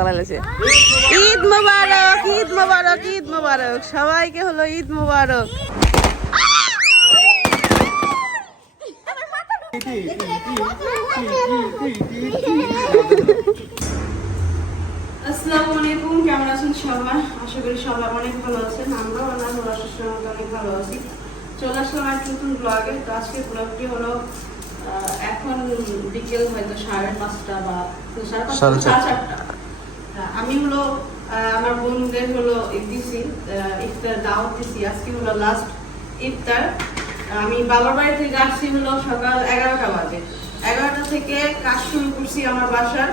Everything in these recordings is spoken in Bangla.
ঈদ মোবারক ঈদ মোবারক ঈদ মোবারক। সবাইকে হলো ঈদ মোবারক। আসসালামু আলাইকুম কেমন আছেন সবাই? আশা করি সবাই অনেক ভালো আছেন। আমরাও আল্লাহ আশার অনেক ভালো আছি। চলে আসলাম এক নতুন ব্লগে তো আজকে ব্লগটি হলো আহ, এখন বিকেল হয়তো সাড়ে পাঁচটা বা সাড়ে পাঁচটা সাড়ে চারটা। আমি হলো আমার বোনদের হলো দিছি ইফতার দাওয়াত দিছি। আজকে হলো লাস্ট ইফতার। আমি বাবার বাড়ি থেকে আসছি হলো সকাল এগারোটা বাজে। এগারোটা থেকে কাজ শুরু করছি আমার বাসার।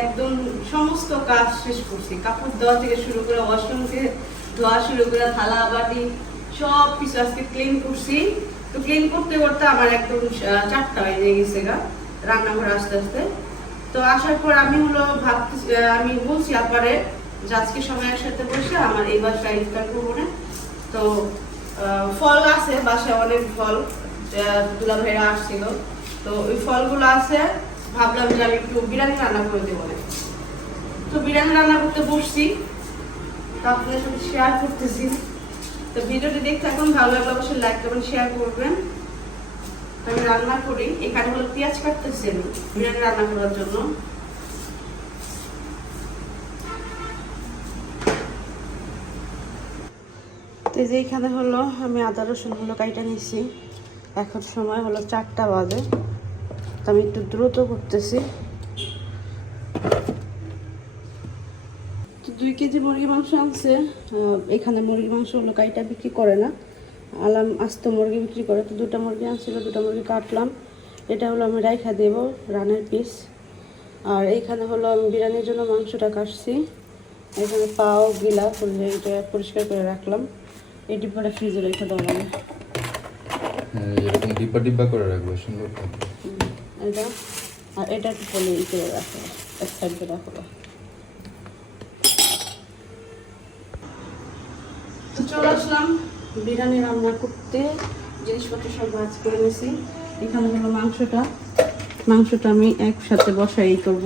একদম সমস্ত কাজ শেষ করছি। কাপড় ধোয়া থেকে শুরু করে ওয়াশরুম থেকে ধোয়া শুরু করে থালা, বাটি সব কিছু আজকে ক্লিন করছি। তো ক্লিন করতে করতে আমার একদম চারটা হয়ে গেছে গা। রান্নাঘর আস্তে আস্তে। তো আসার পর আমি হলো ভাবতেছি আহ, আমি বলছি আপারে যে আজকে সবাই একসাথে বসে আমার এই বাসায় ইফতার করব না। তো ফল আছে বাসায় অনেক ফল দুলা ভাইরা আসছিল। তো ওই ফলগুলো আছে ভাবলাম যে আমি একটু বিরিয়ানি রান্না করে দেবো তো বিরিয়ানি রান্না করতে বসছি আপনাদের সাথে শেয়ার করতেছি। তো ভিডিওটি দেখতে এখন ভালো লাগলে অবশ্যই লাইক করবেন শেয়ার করবেন। আমি রান্না করি। এখানে হলো পেঁয়াজ কাটতেছি আমি। বিরিয়ানি রান্না করার জন্য। এই যে এখানে হলো আমি আদা, রসুন, হলো কাইটা নিছি। এখন সময় হলো চারটা বাজে। তো আমি একটু দ্রুত করতেছি। দুই কেজি মুরগি মাংস আনছে। এখানে মুরগি মাংস হলো কাইটা বিক্রি করে না। আলাম আস্ত মুরগি বিক্রি করে। তো দুটা মুরগি আনছিল দুটা মুরগি কাটলাম। এটা হলো আমি রাইখা দেব রানের পিস আর এইখানে হলো আমি বিরিয়ানির জন্য মাংসটা কাটছি। এখানে পাও গিলা এটা পরিষ্কার করে রাখলাম। এই ডিব্বাটা ফ্রিজে রেখে দেওয়া হ্যাঁ, এরকম ডিব্বা ডিব্বা করে রাখব সুন্দর এটা। আর এটা একটু পলে করে রাখো। এক সাইডে রাখো। তো চলে আসলাম। বিরিয়ানি রান্না করতে জিনিসপত্র সব ভাজ করে নিয়েছি এখানে হলো মাংসটা। মাংসটা আমি একসাথে বসাই করব।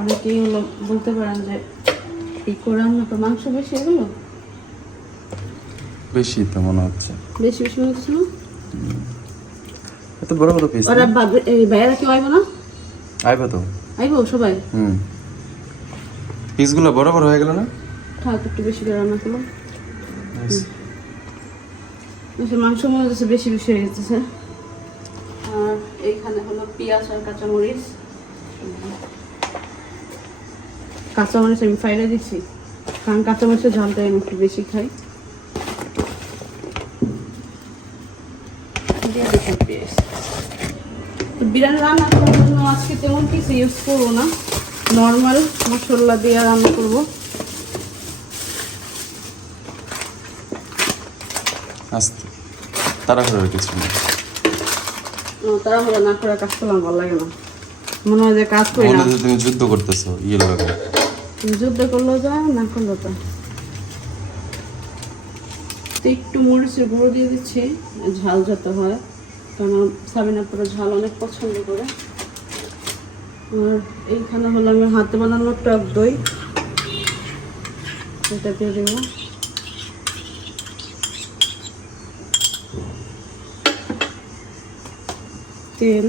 অনেকেই হলো বলতে পারেন যে এই কোরআন তো মাংস বেশি এগুলো? বেশি তো মনে হচ্ছে। বেশি বেশি মনে হচ্ছে না? এত বড় বড় পিস ওরা এই ভাইয়ারা কেউ আইব না? আইবা তো। আইব সবাই? হুম। পিসগুলো বড় বড় হয়ে গেল না? থাক একটু বেশি করে রান্না করলাম। বেশি মাংস মনে হচ্ছে বেশি বেশি হয়ে যেতেছে আর এইখানে হলো পেঁয়াজ আর কাঁচামরিচ। কাঁচামরিচ আমি ফাইলে দিচ্ছি কারণ কাঁচামরিচের ঝালটা আমি একটু বেশি খাই। বিরিয়ানি রান্না করার জন্য আজকে তেমন কিছু ইউজ করব না। নর্মাল মশলা দিয়ে রান্না করব। আস্তে। তাড়াহুড়োর কিছু নেই না করে কাজ করলাম ভালো লাগে না। মনে হয় যে কাজ করি না। তুমি যুদ্ধ করতেছো ইয়ে লাগে যুদ্ধ করলেও যায় না করলেও তো তো একটু মরিচের গুঁড়ো দিয়ে দিচ্ছি ঝাল যাতে হয়। কারণ সাবিনা পুরো ঝাল অনেক পছন্দ করে। আর এইখানে হলো আমি হাতে বানানো টক দই। এটা দিয়ে দেবো। তেল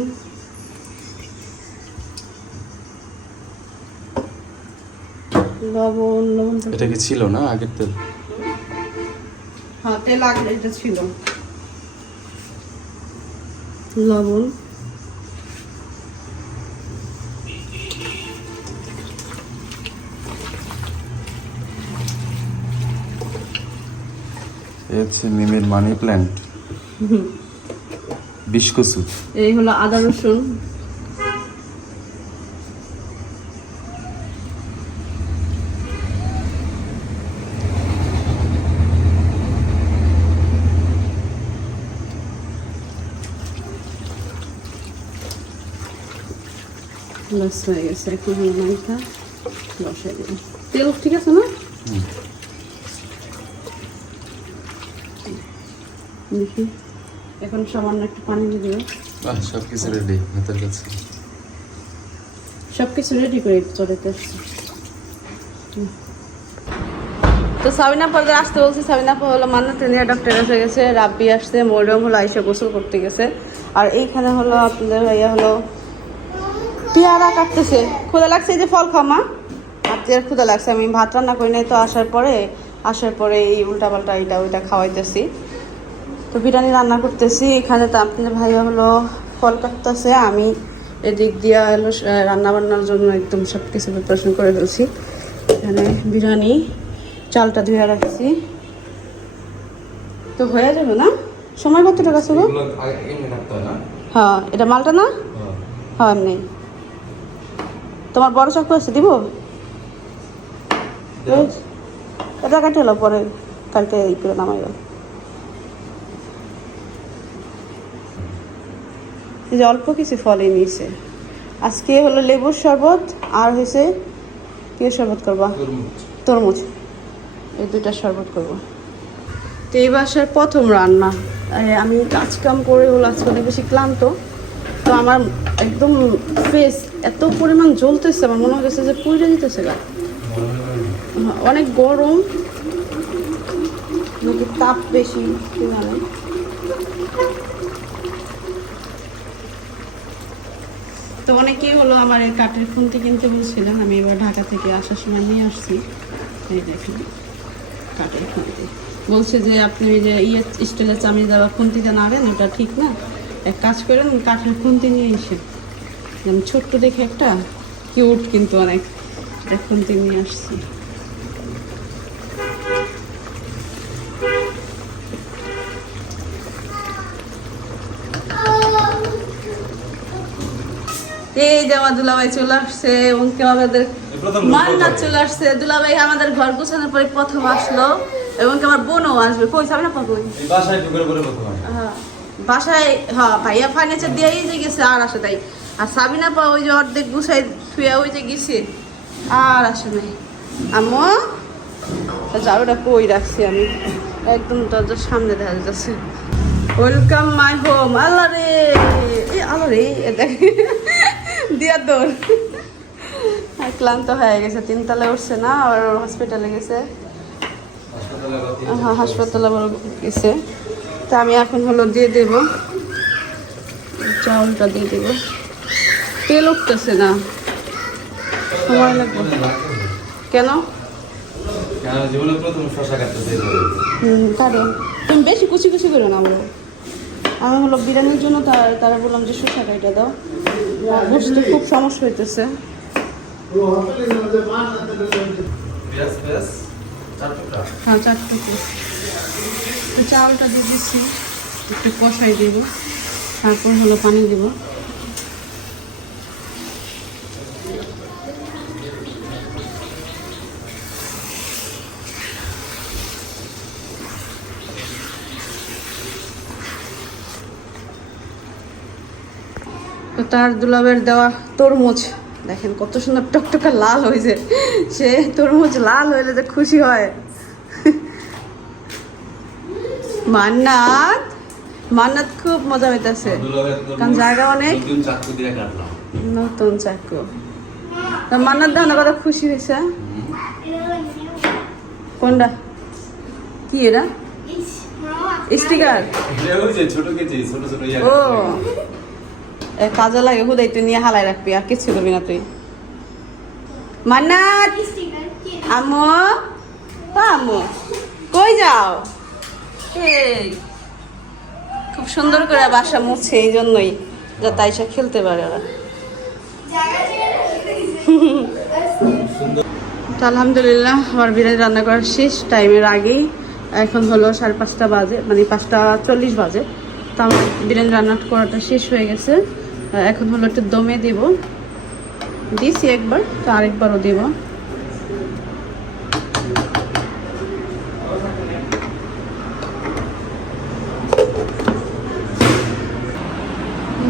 লবণ লবণ এটা কি ছিল না আগের তেল? হ্যাঁ তেল আগে এটা ছিল। লবণ। এ হচ্ছে মিমির মানি প্ল্যান্ট বিস্কুসু এই হলো আদা রসুন। হয়ে গেছে। এখন মাইকা বসাই দিলাম তেল ঠিক আছে না? দেখি। এখন সামান্য একটু পানি দিয়ে দেবো বাহ সব কিছু রেডি হাতের কাছে সব কিছু রেডি করে চলেতে আসছি। তো সাবিনা পর্দার আসতে বলছি সাবিনা পর হলো মান্নাতে নিয়ে ডক্টর কাছে গেছে রাব্বি আসছে মরিয়ম হলো আইসা গোসল করতে গেছে। আর এইখানে হলো আপনাদের ভাইয়া হলো পেয়ারা কাটতেছে। ক্ষুদা লাগছে এই যে ফল খামা আত্মীয় ক্ষুদা লাগছে আমি ভাত রান্না করি নাই তো আসার পরে আসার পরে এই উল্টাপাল্টা এটা ওইটা খাওয়াইতেছি। তো বিরিয়ানি রান্না করতেছি। এখানে তো আপনাদের ভাইয়া হলো ফল কাটতেছে আমি এদিক দিয়ে হলো রান্না বান্নার জন্য একদম সব কিছু প্রিপারেশন করে ফেলছি। এখানে বিরিয়ানি চালটা ধুয়ে রাখছি। তো হয়ে যাবে না? সময় কত টাকা ছিল? হয় এটা মালটা না? হ্যাঁ। হ্যাঁ এমনি। তোমার বড় চাকু আছে দিব? এটা কাটে হলো পরে কালকে ই করে নামাই গেল এই যে অল্প কিছু ফলে নিয়েছে। আজকে হলো লেবুর শরবত আর হয়েছে কি শরবত করবা? তরমুজ। এই দুইটা শরবত করব। তো এই বাসার প্রথম রান্না। আমি কাজ কাম করে হলো আজকে অনেক বেশি ক্লান্ত। তো আমার একদম ফেস এত পরিমাণ জ্বলতেছে আমার মনে হচ্ছে যে পুড়ে দিতেছে গা। অনেক গরম। তাপ বেশি কি তো অনেকেই হলো আমার এই কাঠের খুন্তি কিনতে বলছিলেন, আমি এবার ঢাকা থেকে আসার সময় নিয়ে আসছি। এই দেখুন, কাঠের খুন্তি বলছে যে আপনি ওই যে ইয়ে স্টিলের চামড়ি দেওয়া খুন্তিটা নাড়েন, ওটা ঠিক না। এক কাজ করেন, কাঠের খুন্তি নিয়ে এসে, যেমন ছোট্ট দেখে একটা, কিউট কিন্তু অনেক। খুন্তি নিয়ে আসছি। এই যে আমার দুলাভাই চলে আসছে এবং কি আমাদের এই মান্না চলে আসছে। দুলাভাই আমাদের ঘর গোছানোর পরে প্রথম আসলো এবং কি আমার বোনও আসবে। কই যাবে না কই বাসায় ঢুকে পরে প্রথম হ্যাঁ, বাসায় হ্যাঁ ভাইয়া ফার্নিচার দিয়েই যে গেছে আর আসে তাই আর সাবিনা পা ওই যে অর্ধেক গুছাই শুয়ে ওই যে গেছে। আর আসে নাই। আম্মু ঝাড়ুটা কই রাখছি আমি? একদম দরজার সামনে দেখা যাচ্ছে। ওয়েলকাম মাই হোম আল্লাহ রে। আল্লাহ রে দেখ। দিয়া আর ক্লান্ত হয়ে গেছে তিনতলা উঠছে না আর হসপিটালে গেছে। হ্যাঁ হাসপাতালে আবার গেছে। তা আমি এখন হলো দিয়ে দেব। চাউলটা দিয়ে দেব। তেল উঠতেছে না। সময় লাগবে। কেন? কারণ তুমি বেশি কুচি কুচি করো না আমরা আমি হলো বিরিয়ানির জন্য তারা তারা বললাম যে শসা কাইটা দাও। বুঝতে খুব সমস্যা হইতেছে। চার। হ্যাঁ চাউলটা দিয়ে দিচ্ছি একটু কষাই দিব। তারপর হলো পানি দেব। তার দুলাবের দেওয়া তরমুজ। দেখেন কত সুন্দর টকটকা লাল হয়েছে। সে তরমুজ লাল হইলে যে খুশি হয়। মান্নাত মান্নাত খুব মজা তরমুজ কারণ জায়গা অনেক। নতুন চাকু মান্নাত দেওয়া কত খুশি হয়েছে কোনটা? কি এটা? স্টিকার। ছোট ছোট ও। কাজে লাগে, হুদাই তুই নিয়ে হালাই রাখবি, আর কিছু করবি না তুই। মান্নাত! আম্মু! ও আম্মু, কই যাও? খুব সুন্দর করে বাসা মুছছে এই জন্যই যাতে আইসা খেলতে পারে ওরা। তো আলহামদুলিল্লাহ, আমার বিরিয়ানি রান্না করার শেষ টাইমের আগেই, এখন হলো সাড়ে পাঁচটা বাজে মানে পাঁচটা চল্লিশ বাজে। তো আমার বিরিয়ানি রান্না করাটা শেষ হয়ে গেছে। এখন হলো একটু দমে দিব দিছি একবার তো আরেকবারও দেব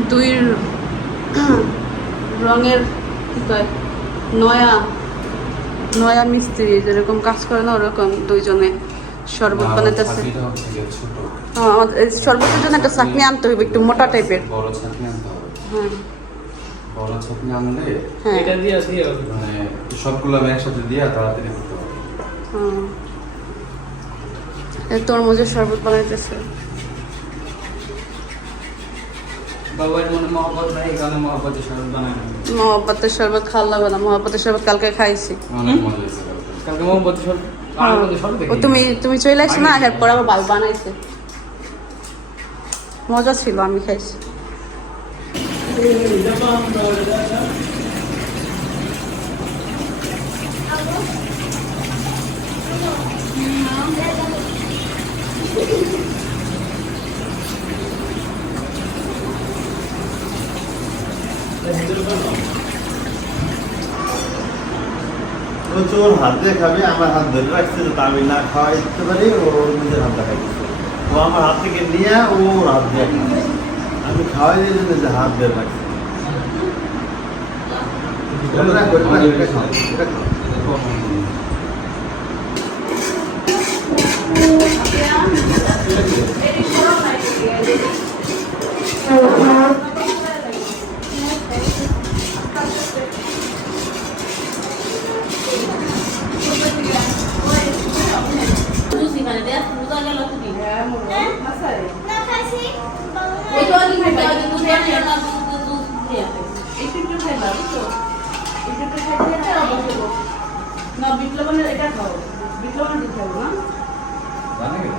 দুই রঙের নয়া নয়া মিস্ত্রি যেরকম কাজ করে না ওরকম দুইজনে শরবত বানাইতেছে ছোট। হ্যাঁ, আমাদের শরবতের জন্য একটা চাটনি আনতে হবে একটু মোটা টাইপের বড় আনতে হবে। হ্যাঁ। কলা আনলে হ্যাঁ। এটা দিয়ে দিয়ে মানে সবগুলো আমি একসাথে দিয়ে তাড়াতাড়ি করতে পারব তরমুজের শরবত বানাইতেছে। মনে মহব্বতের শরবত শরবত খাওয়া লাগবে না মহাপাতের শরবত কালকে খাইছি। তুমি তুমি চলে আসছো না এরপর আবার বাল বানাইছে। মজা ছিল আমি খাইছি। প্রচুর হাত দিয়ে খাবে, আমার হাত ধরে রাখছে যাতে আমি না খাওয়াই দিতে পারি, ও নিজের হাত দেখাইছে ও আমার হাত থেকে নিয়ে ওর হাত দিয়ে খাবে আমি খাওয়াই দিয়ে জন্য যে হাত দিয়ে রাখছে এটা রাখো, এটা রাখো, এটা খাও, এটা খাও। না বিপ্লবনের এটা খাও বিপ্লবনের খাব না জানে কি?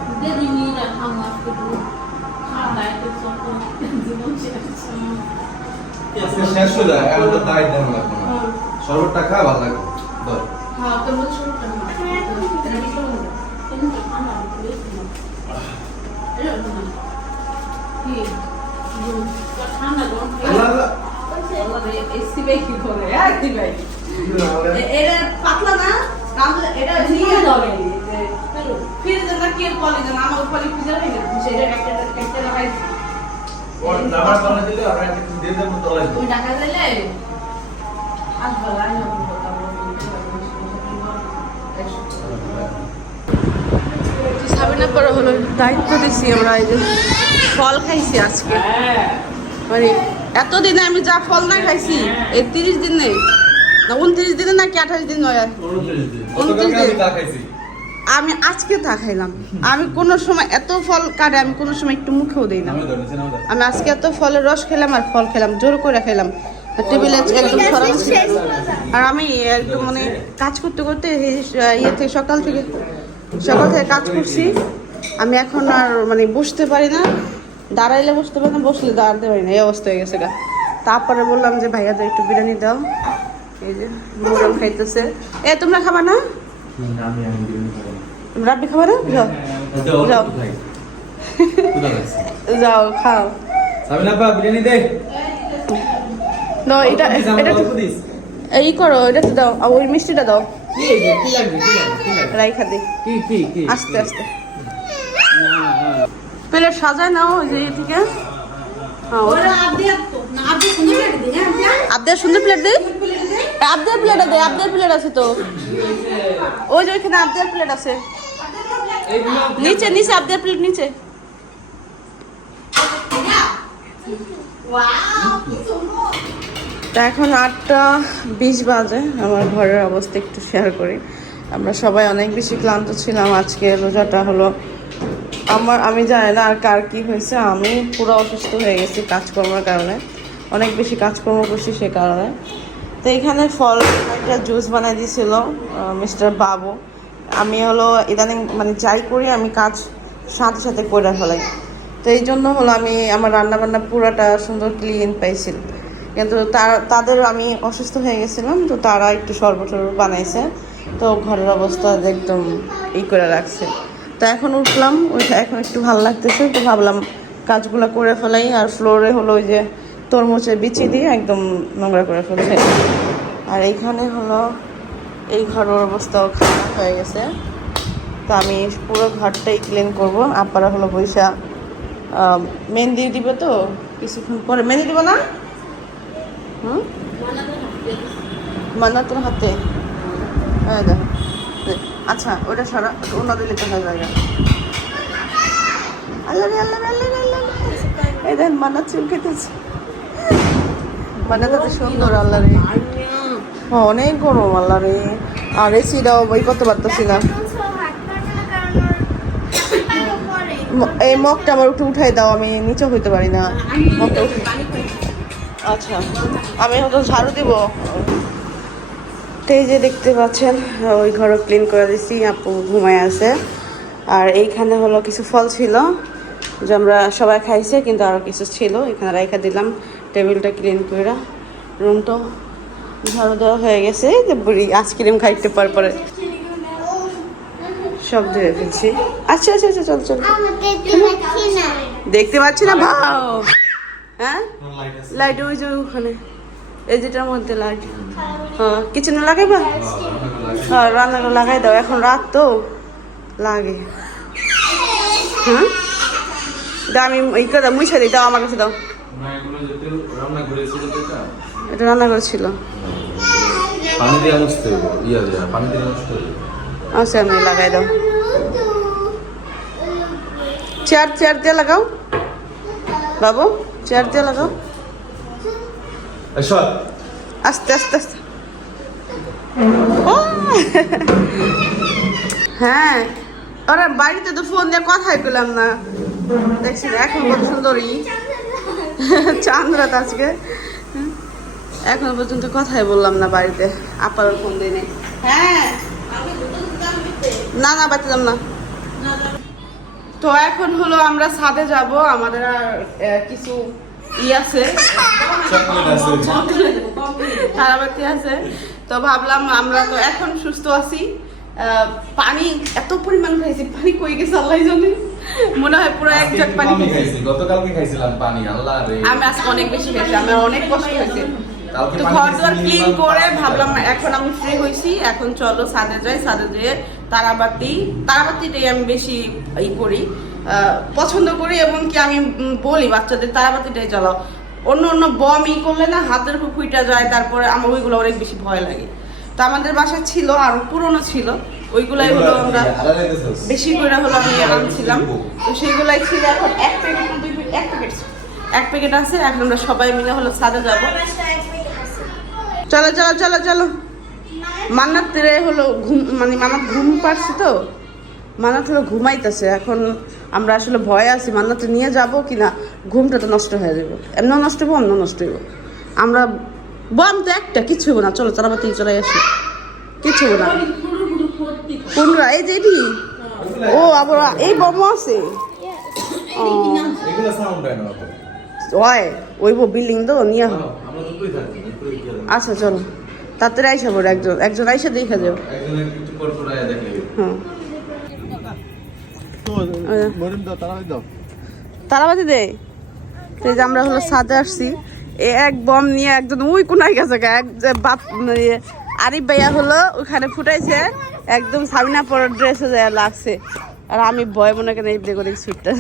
আজকে শেষ হয়ে যায় এখন তো তাই দেন লাগবে। না শরবতটা খা ভালো লাগবে। ধর হ্যাঁ তোর মধ্যে শুরুটা এটা কি? পাতলা না তাহলে এটা নিয়ে যাবে ফ্রিজে না কি পলি জানা আমার পলি ফ্রিজে হয়ে গেছে সেটা একটা একটা লাগাই ওর নামার তলায় দিলে আর একটা দিয়ে দেবো তলায় দিলে। তুমি টাকা দিলে আসবে লাইন হবে সাবিনা পরে হলো। দায়িত্ব দিছি আমরা এই যে ফল খাইছি আজকে। হ্যাঁ মানে এতদিনে আমি যা ফল না খাইছি এই তিরিশ দিনে না উনত্রিশ দিনে নাকি আঠাশ দিন নয় উনত্রিশ দিন। আমি আজকে তা খাইলাম। আমি কোনো সময় এত ফল কাটে আমি কোনো সময় একটু মুখেও দিই না। আমি আজকে এত ফলের রস খেলাম আর ফল খেলাম জোর করে খেলাম। আর টেবিলে একদম সরানো আর আমি একদম মানে কাজ করতে করতে ইয়ে থেকে সকাল থেকে সকাল থেকে কাজ করছি। আমি এখন আর মানে বসতে পারি না। দাঁড়াইলে বসতে পারি না বসলে দাঁড়াতে পারি না এই অবস্থা হয়ে গেছে গা। তারপরে বললাম যে ভাইয়াদের একটু বিরিয়ানি দাও। এই যে মোরল খাইতেছে। এ তোমরা খাবা না। রাব্বি খাবা না? যাও। যাও, যাও। খাও। বিরিয়ানি দে। করো এটা তো দাও। ওই মিষ্টিটা দাও। রাইখা দে। কি কি কি? আস্তে আস্তে। না না প্লেট সাজায় নাও ওই যে থেকে হ্যাঁ ওই- আবদের সুন্দর প্লেট দে? আবদের প্লেট দে আবদের প্লেট আছে তো। ওই যে ওইখানে আবদের প্লেট আছে। নিচে নিচে আবদের প্লেট নিচে। তা এখন আটটা বিশ বাজে। আমার ঘরের অবস্থা একটু শেয়ার করি। আমরা সবাই অনেক বেশি ক্লান্ত ছিলাম। আজকে রোজাটা হলো আমার, আমি জানি না আর কার কি হয়েছে। আমি পুরো অসুস্থ হয়ে গেছি কাজকর্মের কারণে। অনেক বেশি কাজকর্ম করছি সে কারণে। তো এখানে ফল একটা জুস বানাই দিয়েছিল মিস্টার বাবু। আমি হলো ইদানিং মানে যাই করি, আমি কাজ সাথে সাথে করে ফেলাই। তো এই জন্য হলো আমি আমার রান্না বান্না পুরাটা সুন্দর ক্লিন পাইছিল কিন্তু তার তাদের আমি অসুস্থ হয়ে গেছিলাম, তো তারা একটু শরবত বানাইছে। তো ঘরের অবস্থা একদম ই করে রাখছে। তো এখন উঠলাম ওইটা এখন একটু ভালো লাগতেছে, তো ভাবলাম কাজগুলো করে ফেলাই, আর ফ্লোরে হলো ওই যে তরমুজের বিচি দিয়ে একদম নোংরা করে ফেলছে। আর এইখানে হলো, এই ঘরের অবস্থাও খারাপ হয়ে গেছে। তো আমি পুরো ঘরটাই ক্লিন করব। আপারা হলো বৈশা মেহেন্দি দিবে তো, কিছুক্ষণ পরে। মেহেন্দি দিব না? হুম? হাতে। হ্যাঁ আচ্ছা ওটা সারা অন্য দিলে তো হয়ে যাবে আল্লাহ আল্লাহ আল্লাহ এই সুন্দর রে। অনেক গরম, আল্লাহ রে। আর এসিটাও বই করতে পারতেছি না। এই মগটা আমার উঠে, উঠাই দাও, আমি নিচে হইতে পারি না। মগটা উঠে। আচ্ছা আমি হয়তো ঝাড়ু দিব। তো এই যে দেখতে পাচ্ছেন ওই ঘরও ক্লিন করে দিছি আপু ঘুমায় আছে। আর এইখানে হলো কিছু ফল ছিল যে আমরা সবাই খাইছে কিন্তু আরও কিছু ছিল। এখানে রেখে দিলাম টেবিলটা ক্লিন করে রুমটা ঝাড়ু দেওয়া হয়ে গেছে যে বুড়ি আইসক্রিম খাইতে পার পরে। সব ধুয়ে ফেলছি আচ্ছা আচ্ছা আচ্ছা চল চল। দেখতে পাচ্ছি না ভাও। হ্যাঁ? লাইট ওই যে ওখানে। এই যেটার মধ্যে লাইট হ্যাঁ কিচেনে লাগাইবা? হ্যাঁ রান্নাটা লাগাই দাও। এখন রাত তো লাগে। হ্যাঁ? দাও আমি এই করে মুছে দিই। দাও আমার কাছে দাও। এটা। রান্না করেছিল পানি দিয়ে মুছতে ইয়া পানি দিয়ে মুছতে আচ্ছা আমি লাগাই দাও। চেয়ার চেয়ার দিয়ে লাগাও। বাবু। চেয়ার দিয়ে লাগাও। আস্তে আস্তে আস্তে! হ্যাঁ ওরা বাড়িতে তো ফোন দিয়ে কথাই পেলাম না। দেখছি এখন কত সুন্দরই চান্দ্রাত আজকে। এখন পর্যন্ত কথাই বললাম না বাড়িতে। আপার ফোন দিই নাই হ্যাঁ। না না বাচ্চালাম না। তো এখন হলো আমরা ছাদে যাব আমাদের আর কিছু ই আছে। তারাবাতি আছে। তো ভাবলাম আমরা তো এখন সুস্থ আছি। পানি এত পরিমাণ খাইছি পানি কই গেছে আল্লাহ জানে। মনে হয় পুরো এক জাগ পানি খাইছি। গতকালকে খাইছিলাম পানি আল্লাহ রে। আমি আজকে অনেক বেশি খাইছি আমার অনেক কষ্ট হয়েছে। তো ঘর দুয়ার ক্লিন করে ভাবলাম এখন আমি ফ্রি হয়েছি এখন চলো ছাদে যাই সাদে যেয়ে তারাবাতি তারাবাতিটাই আমি বেশি ই করি পছন্দ করি এবং কি আমি বলি বাচ্চাদের তারাবাতিটাই জ্বালাও অন্য অন্য বম ই করলে না হাতের উপর ফুইটা যায় তারপরে আমার ওইগুলো অনেক বেশি ভয় লাগে। তো আমাদের বাসায় ছিল আর পুরনো ছিল ওইগুলাই হলো আমরা বেশি করে হলো আমি আনছিলাম। তো সেগুলাই ছিল এখন এক প্যাকেট দুই প্যাকেট এক প্যাকেট এক প্যাকেট আছে এখন আমরা সবাই মিলে হলো সাদা যাব। চলো চলো চলো চলো। মান্নাত তেরে হলো ঘুম মানে মান্নাত ঘুম পাচ্ছে তো। মান্নাত হলো ঘুমাইতেছে। এখন আমরা আসলে ভয়ে আছি মান্নাতে নিয়ে যাব কি না ঘুমটা তো নষ্ট হয়ে যাবে। এমন নষ্ট হব অন্য নষ্ট হইব। আমরা বম তো একটা কিচ্ছু হব না। চলো তারাবাতি চলে আসি। কিচ্ছু হব না। কোনরা এই যে এটি। ও আবার এই বমও আছে। ওই বিল্ডিং তো নিয়ে। আচ্ছা চলো। তাড়াতাড়ি আইসা পড়ে একজন একজন আইসা দেখা যাও একজনের একটু পর পর আয়া দেখলে তো মরিম দাও তারা দাও তারাবাতি দে। তো যে আমরা হলো সাথে আসছি। এ এক বম নিয়ে একজন ওই কোনায় গেছে এক যে বাপ মানে আরিফ ভাইয়া হলো ওখানে ফুটাইছে একদম সাবিনা পর ড্রেসে যায় লাগছে। আর আমি ভয় মনে কেন এই দেখো দেখি ছুটতে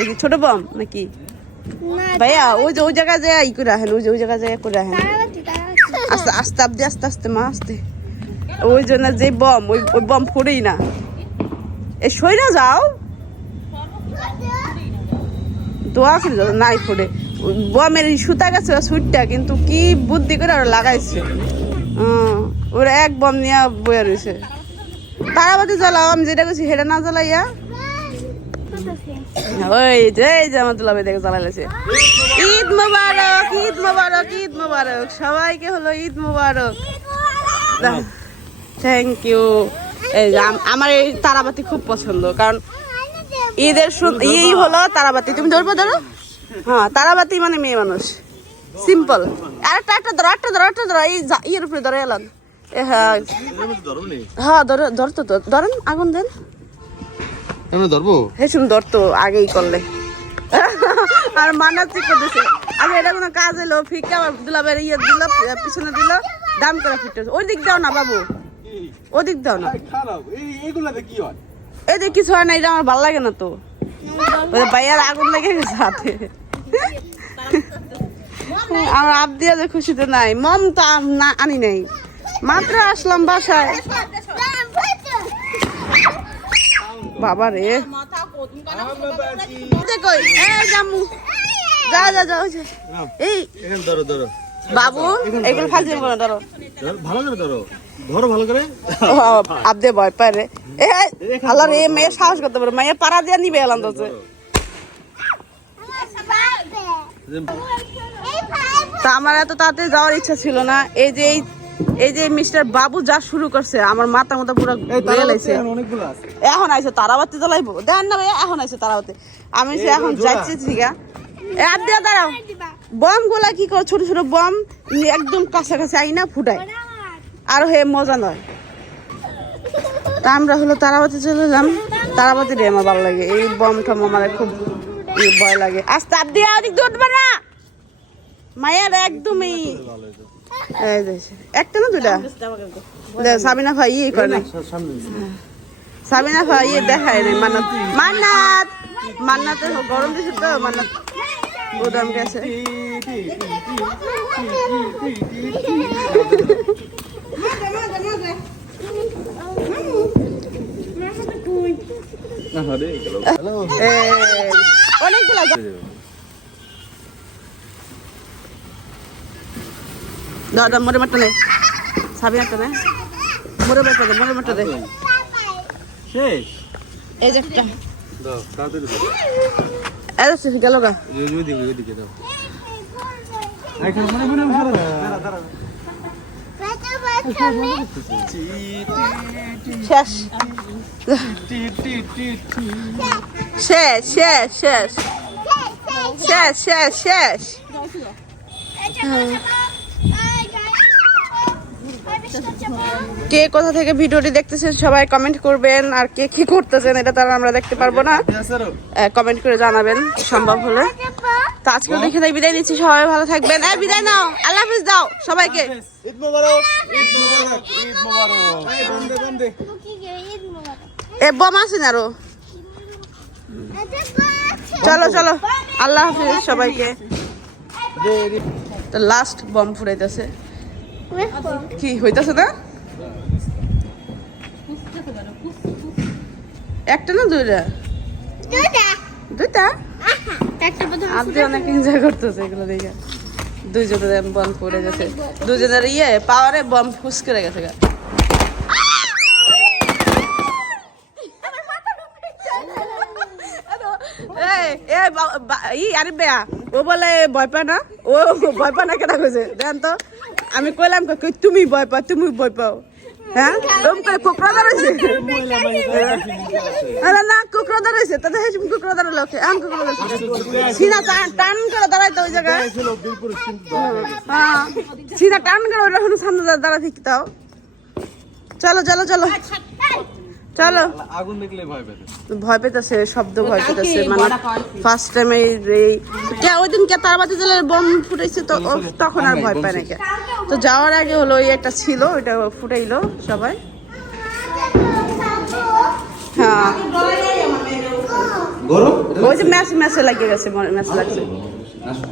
এই ছোট বম নাকি? ভাইয়া ওই যে ওই জায়গায় যায় ই করে আহেন ওই যে ওই জায়গায় যায় করে আহেন। আস্তে আস্তে আস্তে আস্তে আস্তে, মা, আস্তে। ওই জন্য যে বম, ওই ওই বম ফুটেই না। এ, সইরা যাও। দোয়া করে যাও, নাই ওই বমের সুতা গেছে সুইটটা, কিন্তু কি বুদ্ধি করে ওরা লাগাইছে। ওরা এক বম নিয়ে বয়ে রয়েছে। তারাবাতি জ্বালাও, আমি যেটা করছি হেটা না জ্বালাইয়া। ওই যে যে আমার দেখে জ্বালাইছে ঈদ মোবারক ঈদ মোবারক ঈদ মোবারক। সবাইকে হলো ঈদ মোবারক। থ্যাংক ইউ এই আমার এই তারাবাতি খুব পছন্দ কারণ ঈদের এই হলো তারাবাতি। তুমি ধরবো ধরো হ্যাঁ তারাবাতি মানে মেয়ে মানুষ। সিম্পল আর একটা একটা ধরো একটা ধরো একটা ধরো। এই ইয়ের উপরে ধরো এলাম হ্যাঁ। হ্যাঁ ধরো ধরতো তো। ধরেন আগুন দেন। এমনি ধরবো? হে শুন ধরতো আগেই করলে। আর আমি এটা কোনো কাজ এলো ফিকে আবার ইয়ে দিল পিছনে দিল, দাম করে ফুটে ওই দিক দাও না, বাবু। দাও না। কিছু হয় না, এটা আমার ভালো লাগে না তো। ভাইয়ার আগুন লেগে গেছে হাতে। আমার আপ দিয়া যে খুশিতে নাই, মম তো না আনি নাই। মাত্র আসলাম বাসায়। বাবা রে। যে কই? এই জামু যা যা যা এই। ধরো ধরো। বাবু এগুলো করে ধরো। ভালো করে ধরো। ধরো ভালো করে। আবদে ভয় পায় রে। এ আল্লাহ রে মেয়ে সাহস করতে পারে মেয়ে পাড়া দিয়ে নিবে এলাম তো তা আমার এত তাড়াতাড়ি যাওয়ার ইচ্ছা ছিল না। এই যে এই এই যে মিস্টার বাবু যা শুরু করছে আমার মাথা মাথা পুরো ঘুরে লাইছে। এখন আইছে তারাবাতি জ্বলাইবো দেখেন না ভাইয়া এখন আইছে তারাবাতি। আমি সে এখন যাচ্ছি ঠিক। আর দিয়ে দাঁড়াও। বমগুলা কি করে ছোট ছোট বম একদম কাছাকাছি আইনা ফুটায় আর হে মজা নয়। তা আমরা হলো তারাবাতি চলে এলাম তারাবাতি রে আমার ভালো লাগে। এই বম টম আমার খুব ভয় লাগে। আস্তে আর দিয়ে দিয়ে উঠবে না। মায়ের একদমই একটা না দুটা সাবিনা ভাই ইয়ে করে না। সাবিনা ভাই ইয়ে দেখায় রে মান্নাত। মান্নাত! মান্নাতের গরম দিছে তো মান্নাত। গোদাম গেছে। এই, অনেকগুলা দাও মরে মারটা নে সাবিনাটা নে মরে মারটা দে মরে মারটা দে শেষ এই যে একটা দাও তাড়াতাড়ি দাও এই যে গেল গা ওইদিকে ওইদিকে দাও এখন মনে মনে মনে দাঁড়া দাঁড়া শেষ টি টি টি টি শেষ শেষ শেষ শেষ শেষ শেষ কে কোথা থেকে ভিডিওটি দেখতেছেন সবাই কমেন্ট করবেন। আর কে কি করতেছেন এটা তারা আমরা দেখতে পারব না। কমেন্ট করে জানাবেন সম্ভব হলে। তো আজকে দেখে তাই বিদায় নিচ্ছি। সবাই ভালো থাকবেন। এই বিদায় নাও। আল্লাহ হাফিজ দাও সবাইকে। ঈদ মোবারক। ঈদ মোবারক। ঈদ মোবারক। বন্দে বন্দে। এ বোম আছে না আরও? চলো চলো। আল্লাহ হাফিজ সবাইকে। তো লাস্ট বম ফুরাইতেছে কি হইতাছে না? একটা না দুইটা? দুইটা। আপনি অনেক এনজয় করতেছে এগুলো দেখে। দুইজনের বম পড়ে গেছে। দুজনের ইয়ে পাওয়ারে বম ফুস করে গেছে গা। এই আরে বেয়া ও বলে, ভয় পায় না? ও, ভয় পায় না? কেটা কইছে? দেন তো। আমি কইলাম কই তুমি ভয় পাও, তুমি ভয় পাও। হ্যাঁ? দম করে কোকড়া দাঁড়াইছে আরে না কোকড়া দাঁড়াইছে তাতে হেসে কোকড়া দাঁড়াল ওকে। আম কোকড়া দাঁড়াইছে সিনা টান টান করে দাঁড়াইতো ওই জায়গায়। হ্যাঁ। সিনা টান করে ওটা হলো সামনে দাঁড়া ঠিক তাও। চলো চলো চলো। চলো। আগুন দেখলে ভয় পেতে। ভয় পেতেছে শব্দ ভয় পেতেছে মানে ফার্স্ট টাইম এই কে ওই দিন কে তারবাতি জেলের বম ফুটাইছে তো ও তখন আর ভয় পায় না কে তো যাওয়ার আগে হলো ওই একটা ছিল ওইটা ফুটাইলো সবাই। হ্যাঁ। ওই যে ম্যাচ ম্যাচে লাগিয়ে গেছে ম্যাচ লাগছে। আসো